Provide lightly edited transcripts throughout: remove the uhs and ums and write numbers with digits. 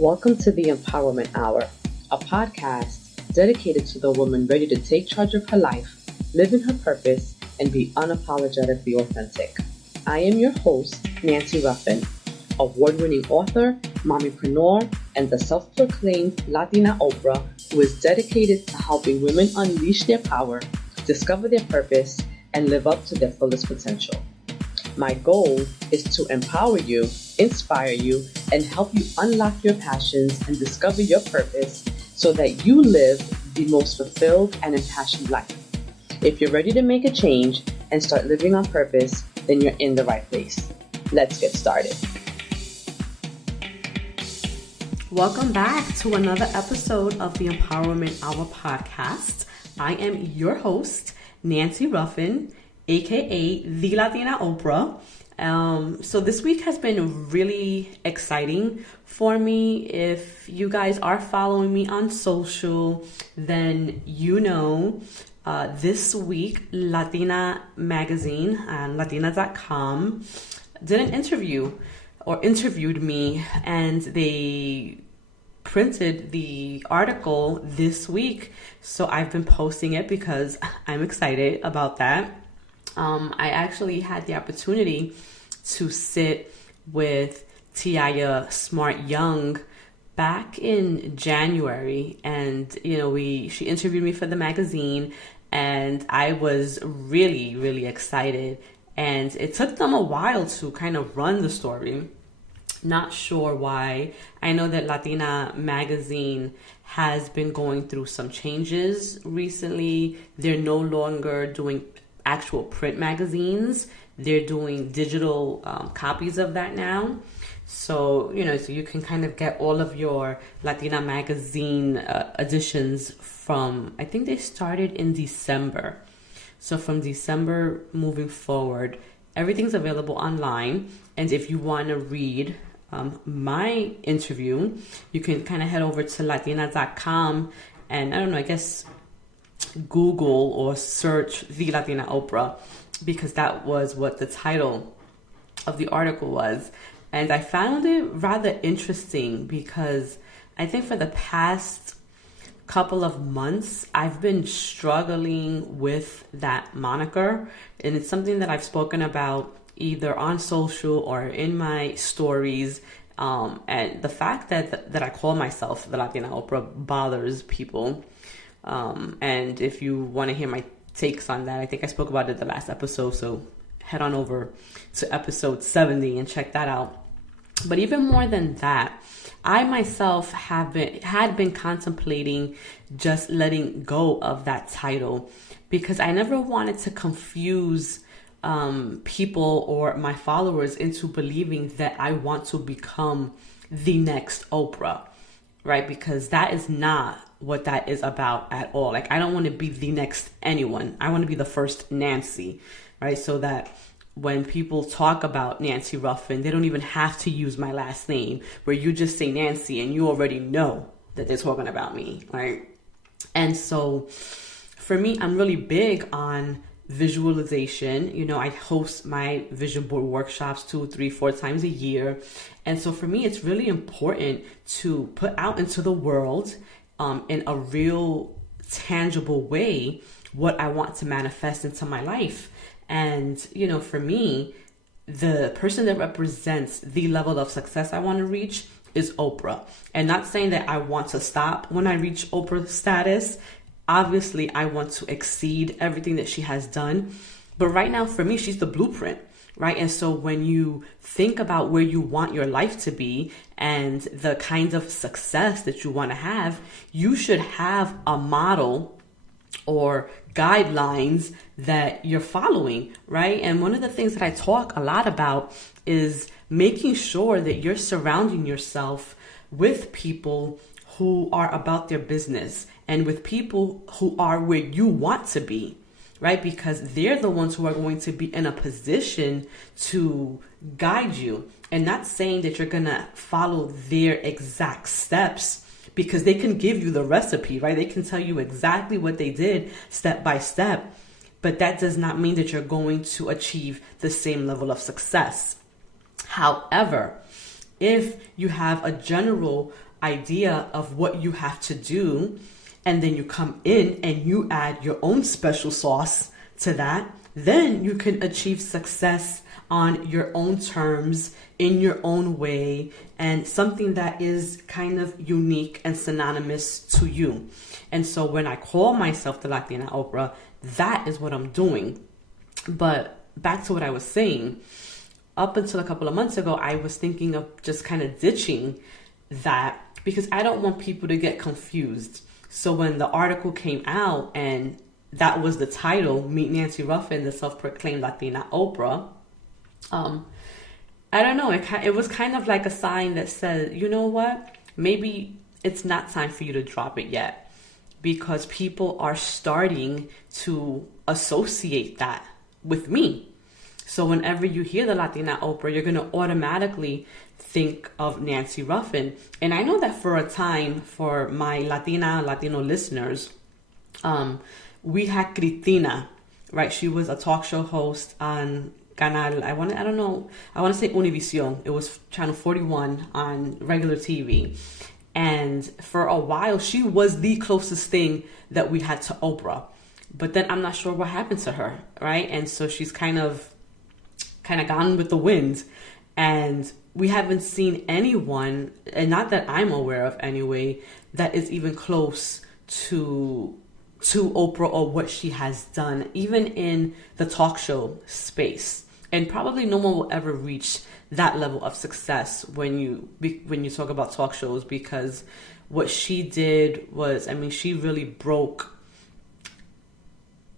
Welcome to the Empowerment Hour, a podcast dedicated to the woman ready to take charge of her life, live in her purpose, and be unapologetically authentic. I am your host, Nancy Ruffin, award-winning author, mommypreneur, and the self-proclaimed Latina Oprah who is dedicated to helping women unleash their power, discover their purpose, and live up to their fullest potential. My goal is to empower you, inspire you, and help you unlock your passions and discover your purpose so that you live the most fulfilled and impassioned life. If you're ready to make a change and start living on purpose, then you're in the right place. Let's get started. Welcome back to another episode of the Empowerment Hour podcast. I am your host, Nancy Ruffin, aka the Latina Oprah. So this week has been really exciting for me. If you guys are following me on social, then you know this week Latina magazine and latina.com did an interview or interviewed me, and they printed the article this week. So I've been posting it because I'm excited about that. I actually had the opportunity to sit with Tiaya Smart Young back in January, and she interviewed me for the magazine, and I was really excited. And it took them a while to kind of run the story. Not sure why. I know that Latina magazine has been going through some changes recently. They're no longer doing actual print magazines. They're doing digital copies of that now. So you can kind of get all of your Latina magazine editions from, I think they started in December. So from December moving forward, everything's available online. And if you want to read my interview, you can kind of head over to latina.com and I guess Google or search the Latina Oprah, because that was what the title of the article was. And I found it rather interesting because I think for the past couple of months, I've been struggling with that moniker. And it's something that I've spoken about either on social or in my stories. And the fact that I call myself the Latina Oprah bothers people. And if you want to hear my takes on that, I think I spoke about it the last episode. So head on over to episode 70 and check that out. But even more than that, I myself had been contemplating just letting go of that title, because I never wanted to confuse people or my followers into believing that I want to become the next Oprah, right? Because that is not what that is about at all. Like, I don't want to be the next anyone. I want to be the first Nancy, right? So that when people talk about Nancy Ruffin, they don't even have to use my last name, where you just say Nancy and you already know that they're talking about me, right? And so for me, I'm really big on visualization. I host my vision board workshops 2, 3, 4 times a year. And so for me, it's really important to put out into the world in a real tangible way what I want to manifest into my life. And, for me, the person that represents the level of success I want to reach is Oprah. And not saying that I want to stop when I reach Oprah status. Obviously, I want to exceed everything that she has done. But right now, for me, she's the blueprint, right? And so when you think about where you want your life to be and the kinds of success that you want to have, you should have a model or guidelines that you're following, right? And one of the things that I talk a lot about is making sure that you're surrounding yourself with people who are about their business and with people who are where you want to be, right? Because they're the ones who are going to be in a position to guide you. And not saying that you're going to follow their exact steps, because they can give you the recipe, right? They can tell you exactly what they did step by step, but that does not mean that you're going to achieve the same level of success. However, if you have a general idea of what you have to do, and then you come in and you add your own special sauce to that, then you can achieve success on your own terms, in your own way, and something that is kind of unique and synonymous to you. And so when I call myself the Latina Oprah, that is what I'm doing. But back to what I was saying, up until a couple of months ago, I was thinking of just kind of ditching that because I don't want people to get confused. So when the article came out and that was the title, Meet Nancy Ruffin, the self-proclaimed Latina Oprah, I don't know, it was kind of like a sign that said, you know what, maybe it's not time for you to drop it yet, because people are starting to associate that with me. So whenever you hear the Latina Oprah, you're going to automatically think of Nancy Ruffin. And I know that for a time, for my Latino listeners, we had Cristina, right? She was a talk show host on Canal, I want to say Univision. It was channel 41 on regular TV. And for a while, she was the closest thing that we had to Oprah. But then I'm not sure what happened to her, right? And so she's kind of gone with the wind. And we haven't seen anyone, and not that I'm aware of anyway, that is even close to Oprah or what she has done, even in the talk show space. And probably no one will ever reach that level of success when you talk about talk shows, because what she did was, she really broke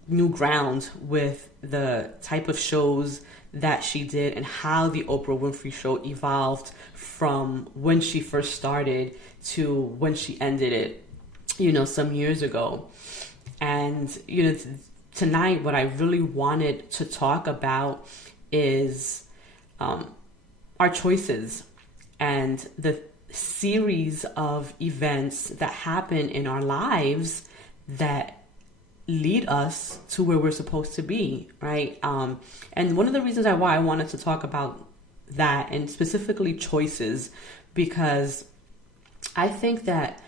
new ground with the type of shows that she did and how the Oprah Winfrey Show evolved from when she first started to when she ended it, some years ago. And, tonight what I really wanted to talk about is our choices and the series of events that happen in our lives that lead us to where we're supposed to be, right? And one of the reasons why I wanted to talk about that, and specifically choices, because I think that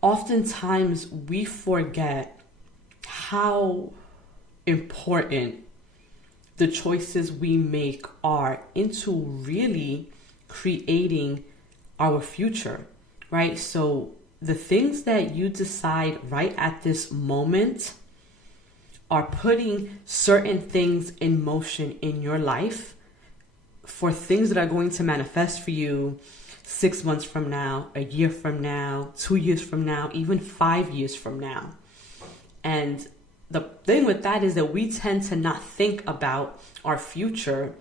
oftentimes we forget how important the choices we make are into really creating our future, right? So the things that you decide right at this moment are putting certain things in motion in your life for things that are going to manifest for you 6 months from now, a year from now, 2 years from now, even 5 years from now. And the thing with that is that we tend to not think about our future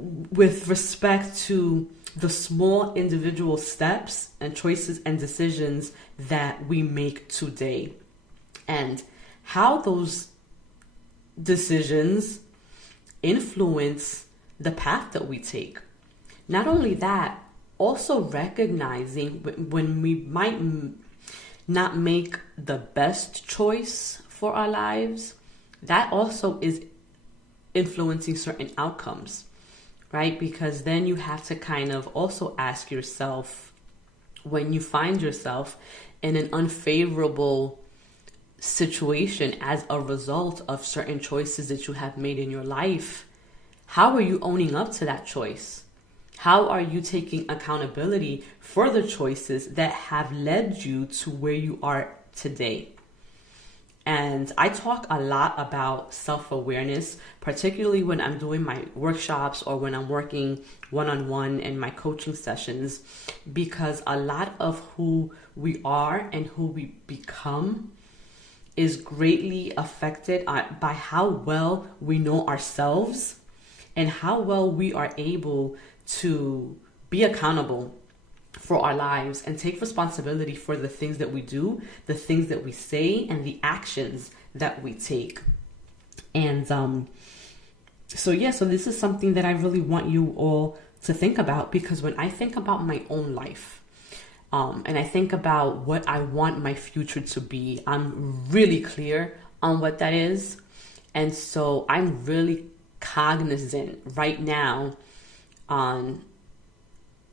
with respect to the small individual steps and choices and decisions that we make today, and how those decisions influence the path that we take. Not only that, also recognizing when we might not make the best choice for our lives, that also is influencing certain outcomes, right? Because then you have to kind of also ask yourself, when you find yourself in an unfavorable situation as a result of certain choices that you have made in your life, how are you owning up to that choice? How are you taking accountability for the choices that have led you to where you are today? And I talk a lot about self-awareness, particularly when I'm doing my workshops or when I'm working one-on-one in my coaching sessions, because a lot of who we are and who we become is greatly affected by how well we know ourselves and how well we are able to be accountable for our lives and take responsibility for the things that we do, the things that we say, and the actions that we take. And so this is something that I really want you all to think about, because when I think about my own life, and I think about what I want my future to be, I'm really clear on what that is. And so I'm really cognizant right now on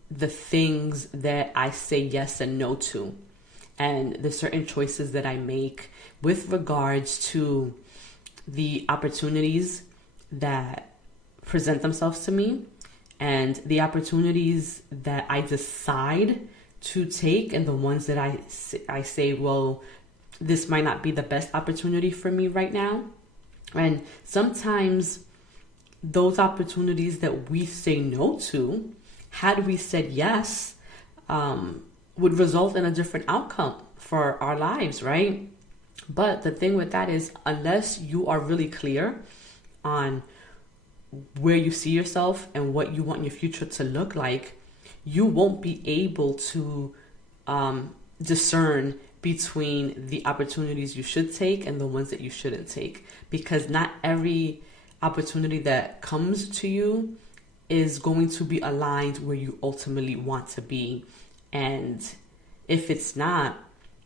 the things that I say yes and no to, and the certain choices that I make with regards to the opportunities that present themselves to me and the opportunities that I decide to take, and the ones that I say, well, this might not be the best opportunity for me right now. And sometimes those opportunities that we say no to, had we said yes, would result in a different outcome for our lives, right? But the thing with that is, unless you are really clear on where you see yourself and what you want your future to look like, you won't be able to discern between the opportunities you should take and the ones that you shouldn't take, because not every opportunity that comes to you is going to be aligned where you ultimately want to be. And if it's not,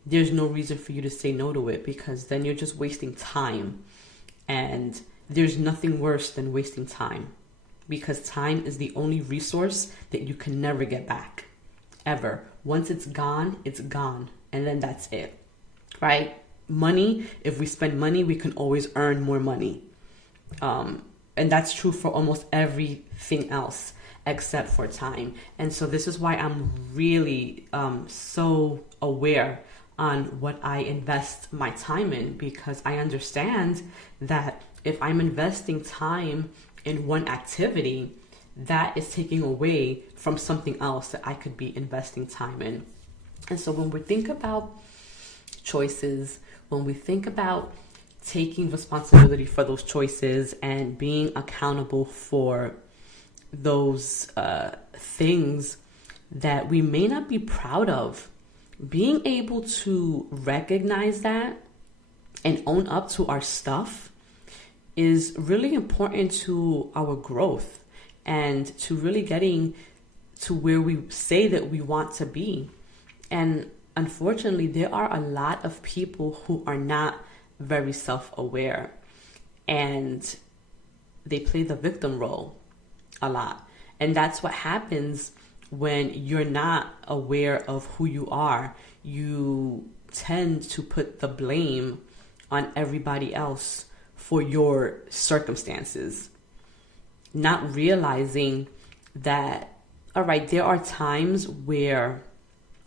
there's no reason for you to say no to it, because then you're just wasting time. And there's nothing worse than wasting time, because time is the only resource that you can never get back, ever. Once it's gone, and then that's it, right? Money, if we spend money, we can always earn more money. And that's true for almost everything else except for time. And so this is why I'm really so aware on what I invest my time in, because I understand that if I'm investing time in one activity, that is taking away from something else that I could be investing time in. And so when we think about choices, when we think about taking responsibility for those choices and being accountable for those things that we may not be proud of, being able to recognize that and own up to our stuff is really important to our growth and to really getting to where we say that we want to be. And unfortunately, there are a lot of people who are not very self-aware, and they play the victim role a lot. And that's what happens when you're not aware of who you are. You tend to put the blame on everybody else for your circumstances, not realizing that, all right, there are times where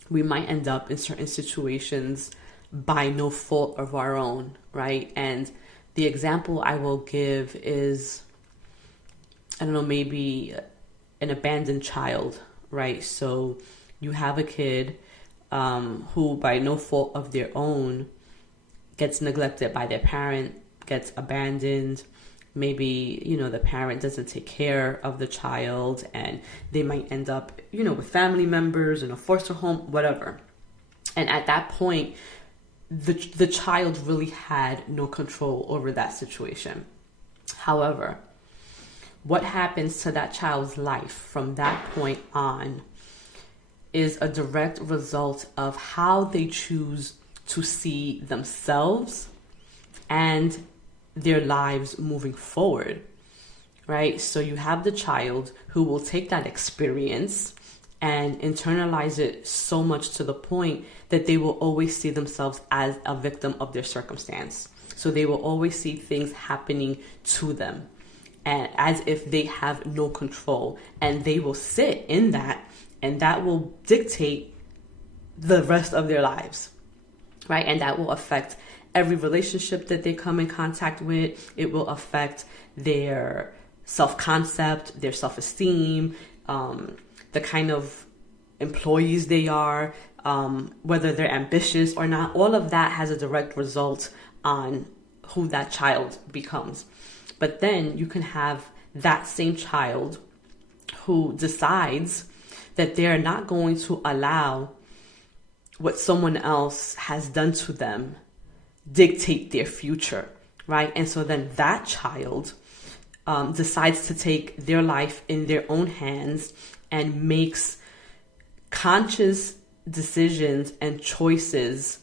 we might end up in certain situations by no fault of our own, right? And the example I will give is, I don't know, maybe an abandoned child, right? So you have a kid who by no fault of their own gets neglected by their parent, gets abandoned. Maybe, the parent doesn't take care of the child, and they might end up, with family members in a foster home, whatever. And at that point, the child really had no control over that situation. However, what happens to that child's life from that point on is a direct result of how they choose to see themselves and their lives moving forward, right? So you have the child who will take that experience and internalize it so much to the point that they will always see themselves as a victim of their circumstance. So they will always see things happening to them and as if they have no control, and they will sit in that, and that will dictate the rest of their lives, right? And that will affect every relationship that they come in contact with. It will affect their self-concept, their self-esteem, the kind of employees they are, whether they're ambitious or not. All of that has a direct result on who that child becomes. But then you can have that same child who decides that they're not going to allow what someone else has done to them dictate their future, right? And so then that child decides to take their life in their own hands and makes conscious decisions and choices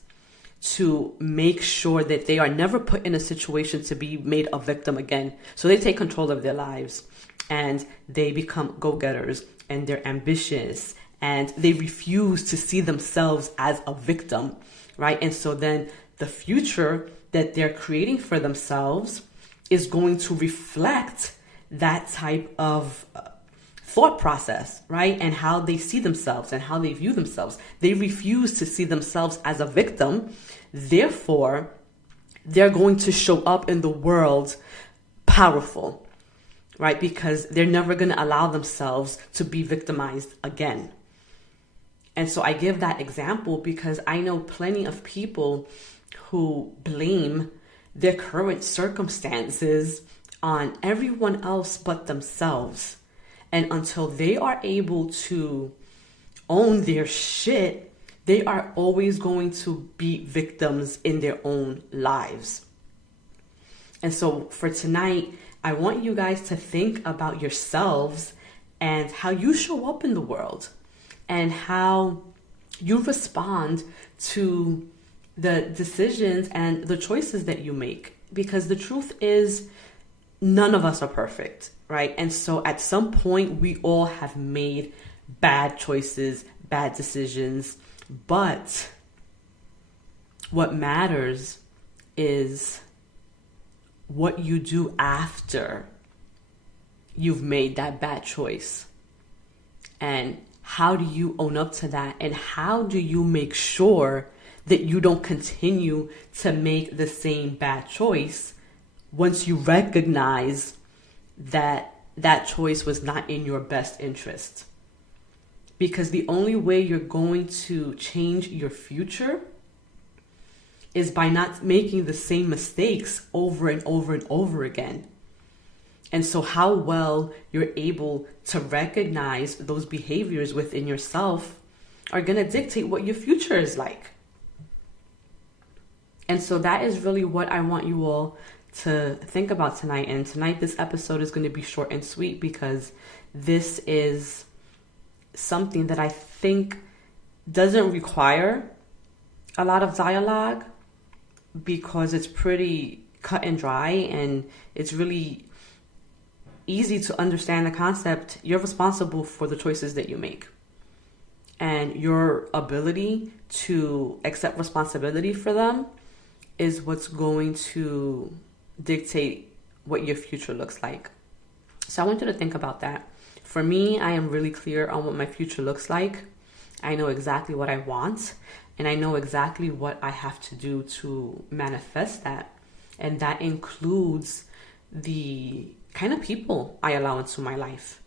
to make sure that they are never put in a situation to be made a victim again. So they take control of their lives and they become go-getters, and they're ambitious, and they refuse to see themselves as a victim, right? And so then the future that they're creating for themselves is going to reflect that type of thought process, right? And how they see themselves and how they view themselves. They refuse to see themselves as a victim. Therefore, they're going to show up in the world powerful, right? Because they're never going to allow themselves to be victimized again. And so I give that example because I know plenty of people who blame their current circumstances on everyone else but themselves. And until they are able to own their shit, they are always going to be victims in their own lives. And so for tonight, I want you guys to think about yourselves and how you show up in the world and how you respond to the decisions and the choices that you make. Because the truth is, none of us are perfect, right? And so at some point, we all have made bad choices, bad decisions. But what matters is what you do after you've made that bad choice. And how do you own up to that? And how do you make sure that you don't continue to make the same bad choice once you recognize that that choice was not in your best interest? Because the only way you're going to change your future is by not making the same mistakes over and over and over again. And so how well you're able to recognize those behaviors within yourself are going to dictate what your future is like. And so that is really what I want you all to think about tonight. And tonight, this episode is going to be short and sweet because this is something that I think doesn't require a lot of dialogue because it's pretty cut and dry and it's really easy to understand the concept. You're responsible for the choices that you make, and your ability to accept responsibility for them is what's going to dictate what your future looks like. So I want you to think about that. For me, I am really clear on what my future looks like. I know exactly what I want, and I know exactly what I have to do to manifest that. And that includes the kind of people I allow into my life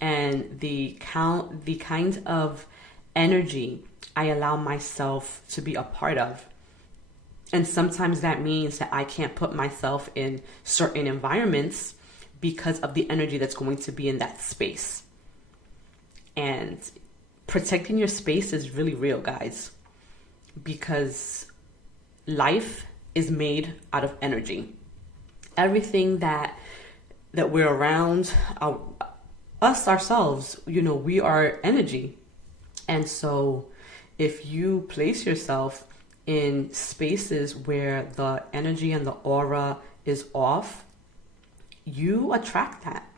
and the kind of energy I allow myself to be a part of. And sometimes that means that I can't put myself in certain environments because of the energy that's going to be in that space. And protecting your space is really real, guys, because life is made out of energy. Everything that we're around, us ourselves, we are energy. And so if you place yourself in spaces where the energy and the aura is off, you attract that.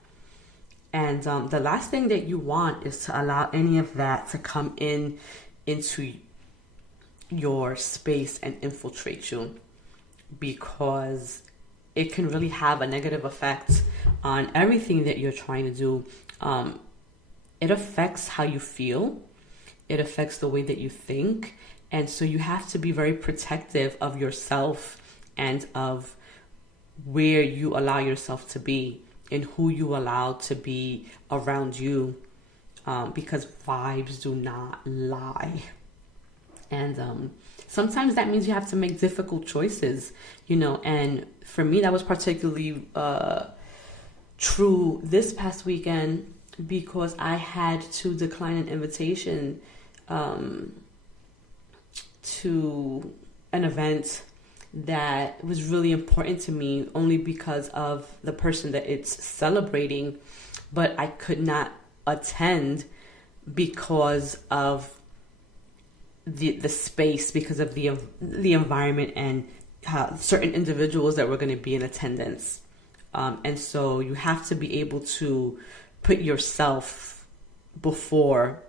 And the last thing that you want is to allow any of that to come into your space and infiltrate you, because it can really have a negative effect on everything that you're trying to do. It affects how you feel. It affects the way that you think. And so you have to be very protective of yourself and of where you allow yourself to be and who you allow to be around you, because vibes do not lie. And sometimes that means you have to make difficult choices, and for me, that was particularly true this past weekend because I had to decline an invitation to an event that was really important to me, only because of the person that it's celebrating, but I could not attend because of the space, because of the environment and certain individuals that were going to be in attendance. And so you have to be able to put yourself before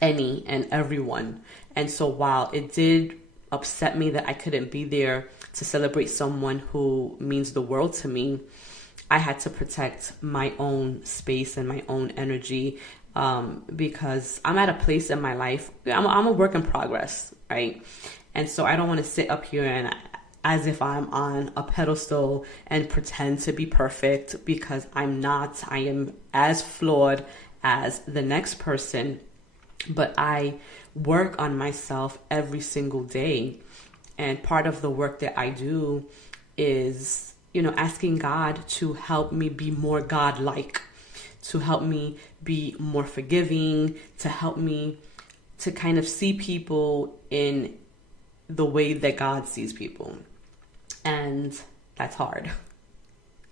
any and everyone. And so while it did upset me that I couldn't be there to celebrate someone who means the world to me, I had to protect my own space and my own energy, because I'm at a place in my life, I'm a work in progress, right? And so I don't want to sit up here and as if I'm on a pedestal and pretend to be perfect, because I'm not. I am as flawed as the next person, but I work on myself every single day. And part of the work that I do is, asking God to help me be more God-like, to help me be more forgiving, to help me to kind of see people in the way that God sees people. And that's hard.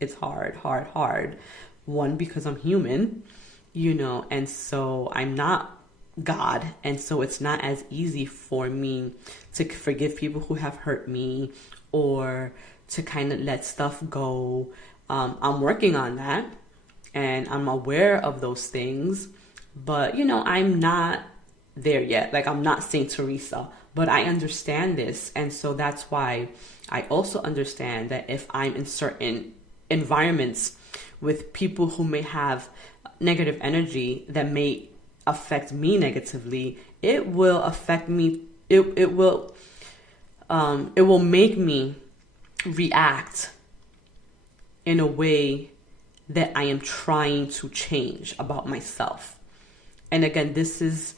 It's hard. One, because I'm human, and so I'm not God. And so it's not as easy for me to forgive people who have hurt me or to kind of let stuff go. I'm working on that and I'm aware of those things, but I'm not there yet. Like, I'm not Saint Teresa, but I understand this. And so that's why I also understand that if I'm in certain environments with people who may have negative energy that may affect me negatively, it will affect me. It will make me react in a way that I am trying to change about myself. And again, this is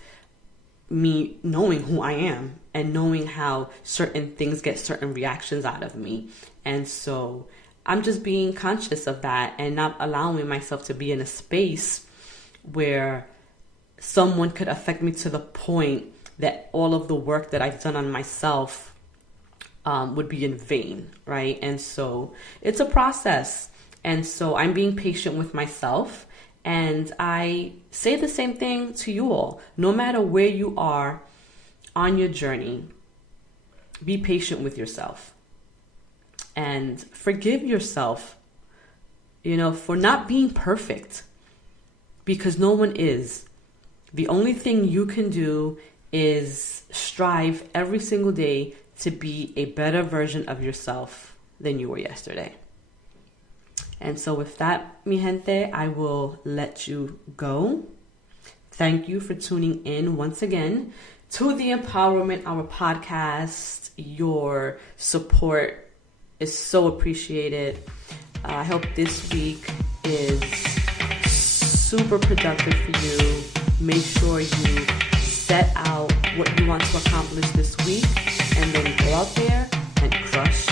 me knowing who I am and knowing how certain things get certain reactions out of me. And so I'm just being conscious of that and not allowing myself to be in a space where someone could affect me to the point that all of the work that I've done on myself would be in vain, right? And so it's a process. And so I'm being patient with myself. And I say the same thing to you all. No matter where you are on your journey, be patient with yourself and forgive yourself, for not being perfect, because no one is. The only thing you can do is strive every single day to be a better version of yourself than you were yesterday. And so with that, mi gente, I will let you go. Thank you for tuning in once again to the Empowerment Hour podcast. Your support is so appreciated. I hope this week is super productive for you. Make sure you set out what you want to accomplish this week and then go out there and crush